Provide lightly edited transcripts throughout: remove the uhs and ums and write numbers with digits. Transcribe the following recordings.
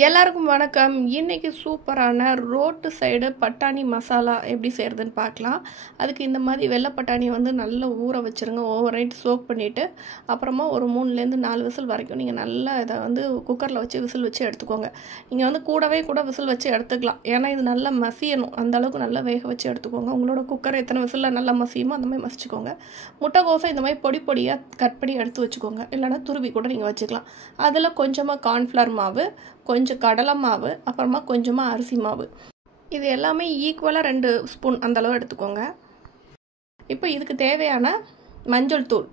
எல்லாருக்கும் வணக்கம். இன்னைக்கு சூப்பரான ரோட்டு சைடு பட்டாணி மசாலா எப்படி செய்கிறதுன்னு பார்க்கலாம். அதுக்கு இந்த மாதிரி வெள்ளை பட்டாணியை நல்லா ஊற வச்சுருங்க. ஓவர் நைட் சோக் பண்ணிவிட்டு அப்புறமா ஒரு 3லேருந்து 4 விசில் வரைக்கும் நீங்கள் நல்லா இதை குக்கரில் வச்சு விசில் வச்சு எடுத்துக்கோங்க. நீங்கள் கூடவே விசில் வச்சு எடுத்துக்கலாம். ஏன்னா இது நல்லா மசியணும். அந்த அளவுக்கு நல்லா வேக வச்சு எடுத்துக்கோங்க. உங்களோட குக்கர் எத்தனை விசிலில் நல்லா மசியுமோ அந்த மாதிரி மசிச்சுக்கோங்க. முட்டைக்கோஸை இந்த மாதிரி பொடி பொடியாக கட் பண்ணி எடுத்து வச்சுக்கோங்க. இல்லைனா துருவி கூட நீங்கள் வச்சுக்கலாம். அதில் கொஞ்சமாக கார்ன்ஃப்ளவர் மாவு, கொஞ்சம் கடலை மாவு, அப்புறமா கொஞ்சமாக அரிசி மாவு, இது எல்லாமே ஈக்குவலாக 2 ஸ்பூன் அந்தளவு எடுத்துக்கோங்க. இப்போ இதுக்கு தேவையான மஞ்சள் தூள்,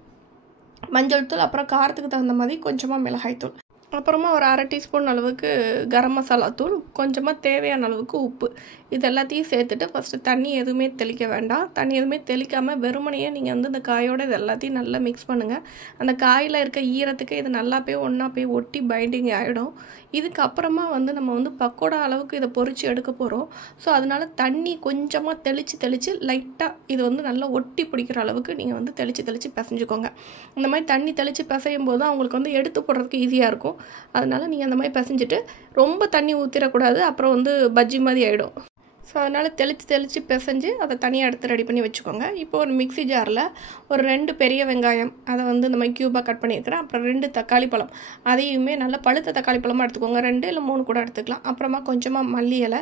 அப்புறம் காரத்துக்கு தகுந்த மாதிரி கொஞ்சமாக மிளகாய் தூள், அப்புறமா ஒரு 1/2 டீஸ்பூன் அளவுக்கு கரம் மசாலா தூள், கொஞ்சமாக தேவையான அளவுக்கு உப்பு, இது எல்லாத்தையும் சேர்த்துட்டு ஃபஸ்ட்டு தண்ணி எதுவுமே தெளிக்க வேண்டாம். தண்ணி எதுவுமே தெளிக்காமல் வெறுமனையே நீங்கள் இந்த காயோடு இது எல்லாத்தையும் நல்லா மிக்ஸ் பண்ணுங்கள். அந்த காயில் இருக்க ஈரத்துக்கு இது நல்லா ஒன்றா ஒட்டி பைண்டிங் ஆகிடும். இதுக்கப்புறமா நம்ம பக்கோடா அளவுக்கு இதை பொரித்து எடுக்க போகிறோம். ஸோ அதனால் தண்ணி கொஞ்சமாக தெளித்து லைட்டாக இது நல்லா ஒட்டி பிடிக்கிற அளவுக்கு நீங்கள் தெளித்து பிசைஞ்சுக்கோங்க. இந்த மாதிரி தண்ணி தெளித்து பிசையும் போது தான் அவங்களுக்கு எடுத்து போடுறதுக்கு ஈஸியாக இருக்கும். அதனால் நீங்கள் அந்த மாதிரி பிசைஞ்சிட்டு ரொம்ப தண்ணி ஊற்றிடக்கூடாது, அப்புறம் பஜ்ஜி மாதிரி ஆகிடும். ஸோ அதனால் தெளித்து பிசைஞ்சு அதை தனியாக எடுத்து ரெடி பண்ணி வச்சுக்கோங்க. இப்போ ஒரு மிக்ஸி ஜாரில் ஒரு 2 பெரிய வெங்காயம், அதை இந்த மாதிரி க்யூபாக கட் பண்ணியிருக்கிறேன். அப்புறம் 2 தக்காளி பழம், அதையுமே நல்லா பழுத்த தக்காளி பழமாக எடுத்துக்கோங்க. 2 இல்லை 3 கூட எடுத்துக்கலாம். அப்புறமா கொஞ்சமாக மல்லி இலை,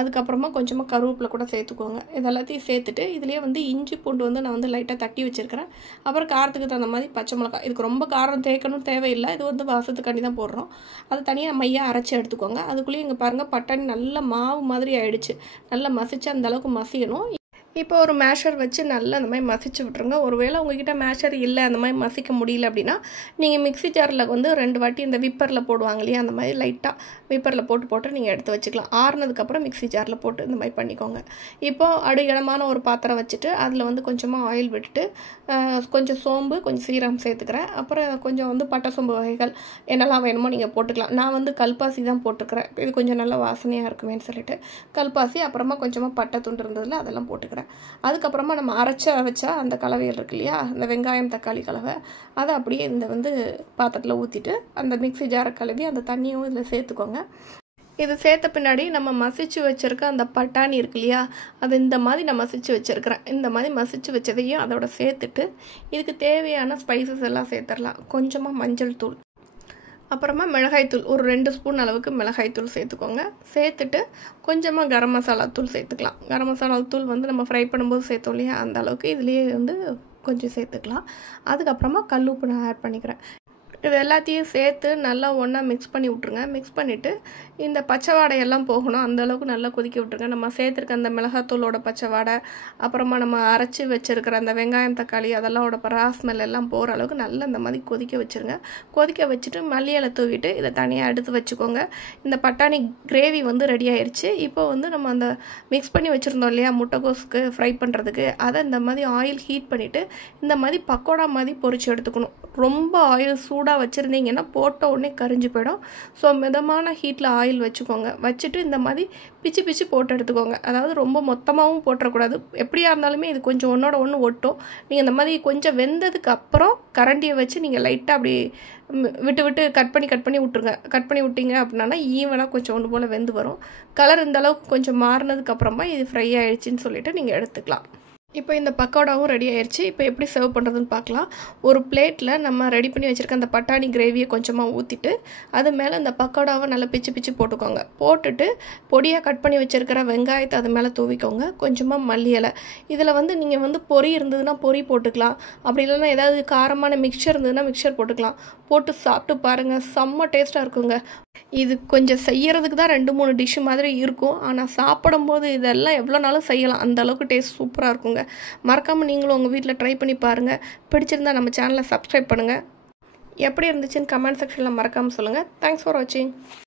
அதுக்கப்புறமா கொஞ்சமாக கருவேப்பிலை கூட சேர்த்துக்கோங்க. இதெல்லாத்தையும் சேர்த்துட்டு இதுலேயே இஞ்சி பூண்டு நான் லைட்டாக தட்டி வச்சுருக்கிறேன். அப்புறம் காரத்துக்கு தகுந்த மாதிரி பச்சை மிளகாய், இதுக்கு ரொம்ப காரம் தேய்க்கணும் தேவையில்லை. இது வாசத்துக்காண்டி தான் போடுறோம். அது தனியாக மையாக அரைச்சி எடுத்துக்கோங்க. அதுக்குள்ளேயே இங்கே பாருங்கள் பட்டாணி நல்லா மாவு மாதிரி ஆயிடுச்சு. நல்லா மசிச்சு அந்த அளவுக்கு மசியணும். இப்போ ஒரு மேஷர் வச்சு நல்லா அந்த மாதிரி மசிச்சு விட்ருங்க. ஒருவேளை உங்ககிட்ட மேஷர் இல்லை, அந்த மாதிரி மசிக்க முடியல அப்படின்னா நீங்கள் மிக்ஸி ஜாரில் 2 வாட்டி இந்த விப்பரில் போடுவாங்க இல்லையா, அந்த மாதிரி லைட்டாக விப்பரில் போட்டு நீங்கள் எடுத்து வச்சுக்கலாம். ஆறுனதுக்கப்புறம் மிக்ஸி ஜாரில் போட்டு இந்த மாதிரி பண்ணிக்கோங்க. இப்போது அடிகனமான ஒரு பாத்திரம் வச்சுட்டு அதில் கொஞ்சமாக ஆயில் விட்டுட்டு கொஞ்சம் சோம்பு, கொஞ்சம் சீரகம் சேர்த்துக்கிறேன். அப்புறம் கொஞ்சம் பட்டை சோம்பு வகைகள் என்னெல்லாம் வேணுமோ நீங்கள் போட்டுக்கலாம். நான் கல்பாசி தான் போட்டுக்கிறேன். இது கொஞ்சம் நல்லா வாசனையாக இருக்குமேன்னு சொல்லிட்டு கல்பாசி, அப்புறமா கொஞ்சமாக பட்டை துண்டு இருந்ததில் அதெல்லாம் போட்டுக்கிறேன். அதுக்கப்புறமா நம்ம அரைச்ச வச்சா அந்த கலவையில் இருக்கு இல்லையா, இந்த வெங்காயம் தக்காளி கலவை, அதை அப்படியே இந்த பாத்திரத்தில் ஊற்றிட்டு அந்த மிக்ஸி ஜாரை கழுவி அந்த தண்ணியும் இதில் சேர்த்துக்கோங்க. இது சேர்த்த பின்னாடி நம்ம மசிச்சு வச்சுருக்க அந்த பட்டாணி இருக்கு இல்லையா, அது இந்த மாதிரி நான் மசிச்சு வச்சுருக்கிறேன். இந்த மாதிரி மசிச்சு வச்சதையும் அதோட சேர்த்துட்டு இதுக்கு தேவையான ஸ்பைசஸ் எல்லாம் சேர்த்துடலாம். கொஞ்சமாக மஞ்சள் தூள், அப்புறமா மிளகாய்த்தூள், ஒரு 2 ஸ்பூன் அளவுக்கு மிளகாய்த்தூள் சேர்த்துக்கோங்க. சேர்த்துட்டு கொஞ்சமாக கரம் மசாலா தூள் சேர்த்துக்கலாம். கரம் மசாலா தூள் நம்ம ஃப்ரை பண்ணும்போது சேர்த்தோம் இல்லையா, அந்த அளவுக்கு இதுலேயே கொஞ்சம் சேர்த்துக்கலாம். அதுக்கப்புறமா கல் உப்பு நான் ஆட் பண்ணிக்கிறேன். இது எல்லாத்தையும் சேர்த்து நல்லா ஒன்றா மிக்ஸ் பண்ணி விட்ருங்க. மிக்ஸ் பண்ணிவிட்டு இந்த பச்சை வாடையெல்லாம் போகணும், அந்தளவுக்கு நல்லா கொதிக்க விட்ருங்க. நம்ம சேர்த்துருக்க அந்த மிளகாத்தூளோட பச்சை வாடை, அப்புறமா நம்ம அரைச்சி வச்சுருக்கிற அந்த வெங்காயம் தக்காளி அதெல்லாம் ரா ஸ்மெல் எல்லாம் போகிற அளவுக்கு நல்லா இந்த மாதிரி கொதிக்க வச்சுருங்க. கொதிக்க வச்சுட்டு மல்லி இலை தூவிட்டு இதை தனியாக எடுத்து வச்சுக்கோங்க. இந்த பட்டாணி கிரேவி ரெடி ஆயிடுச்சு. இப்போ நம்ம அந்த மிக்ஸ் பண்ணி வச்சுருந்தோம் இல்லையா முட்டைக்கோஸுக்கு ஃப்ரை பண்ணுறதுக்கு, அதை இந்த மாதிரி ஆயில் ஹீட் பண்ணிவிட்டு இந்த மாதிரி பக்கோடா மாதிரி பொரிச்சு எடுத்துக்கணும். ரொம்ப ஆயில் சூடாக வச்சுருந்தீங்கன்னா போட்ட உடனே கரிஞ்சு போயிடும். ஸோ மிதமான ஹீட்டில் ஆயில் வச்சுக்கோங்க. வச்சுட்டு இந்த மாதிரி பிச்சு போட்டு எடுத்துக்கோங்க. அதாவது ரொம்ப மொத்தமாகவும் போட்டுறக்கூடாது. எப்படியா இருந்தாலுமே இது கொஞ்சம் ஒன்றோட ஒன்று ஒட்டும். நீங்கள் இந்த மாதிரி கொஞ்சம் வெந்ததுக்கு அப்புறம் கரண்டியை வச்சு நீங்கள் லைட்டாக அப்படி விட்டு கட் பண்ணி விட்ருங்க. கட் பண்ணி விட்டீங்க அப்படின்னா ஈவனாக கொஞ்சம் ஒன்று போல் வெந்து வரும். கலர் இந்த அளவுக்கு கொஞ்சம் மாறினதுக்கப்புறமா இது ஃப்ரை ஆகிடுச்சின்னு சொல்லிவிட்டு நீங்கள் எடுத்துக்கலாம். இப்போ இந்த பக்கோடாவும் ரெடி ஆயிடுச்சு. இப்போ எப்படி சர்வ் பண்ணுறதுன்னு பார்க்கலாம். ஒரு பிளேட்டில் நம்ம ரெடி பண்ணி வச்சுருக்க அந்த பட்டாணி கிரேவியை கொஞ்சமாக ஊற்றிட்டு அது மேலே இந்த பக்கோடாவை நல்லா பிச்சு போட்டுக்கோங்க. போட்டுட்டு பொடியாக கட் பண்ணி வச்சுருக்கிற வெங்காயத்தை அது மேலே தூவிக்கோங்க. கொஞ்சமாக மல்லி இலை, இதில் நீங்கள் பொரி இருந்ததுன்னா பொரி போட்டுக்கலாம். அப்படி இல்லைன்னா ஏதாவது காரமான மிக்சர் இருந்ததுன்னா மிக்சர் போட்டுக்கலாம். போட்டு சாப்பிட்டு பாருங்கள், செம்ம டேஸ்ட்டாக இருக்குங்க. இது கொஞ்சம் செய்யறதுக்கு தான் 2-3 டிஷ்ஷு மாதிரி இருக்கும். ஆனால் சாப்பிடும்போது இதெல்லாம் எவ்வளோ நாளும் செய்யலாம். அந்த அளவுக்கு டேஸ்ட் சூப்பராக இருக்குங்க. மறக்காமல் நீங்களும் உங்கள் வீட்டில் ட்ரை பண்ணி பாருங்கள். பிடிச்சிருந்தா நம்ம சேனலை சப்ஸ்கிரைப் பண்ணுங்கள். எப்படி இருந்துச்சுன்னு கமெண்ட் செக்ஷனில் மறக்காமல் சொல்லுங்கள். தேங்க்ஸ் ஃபார் வாட்சிங்.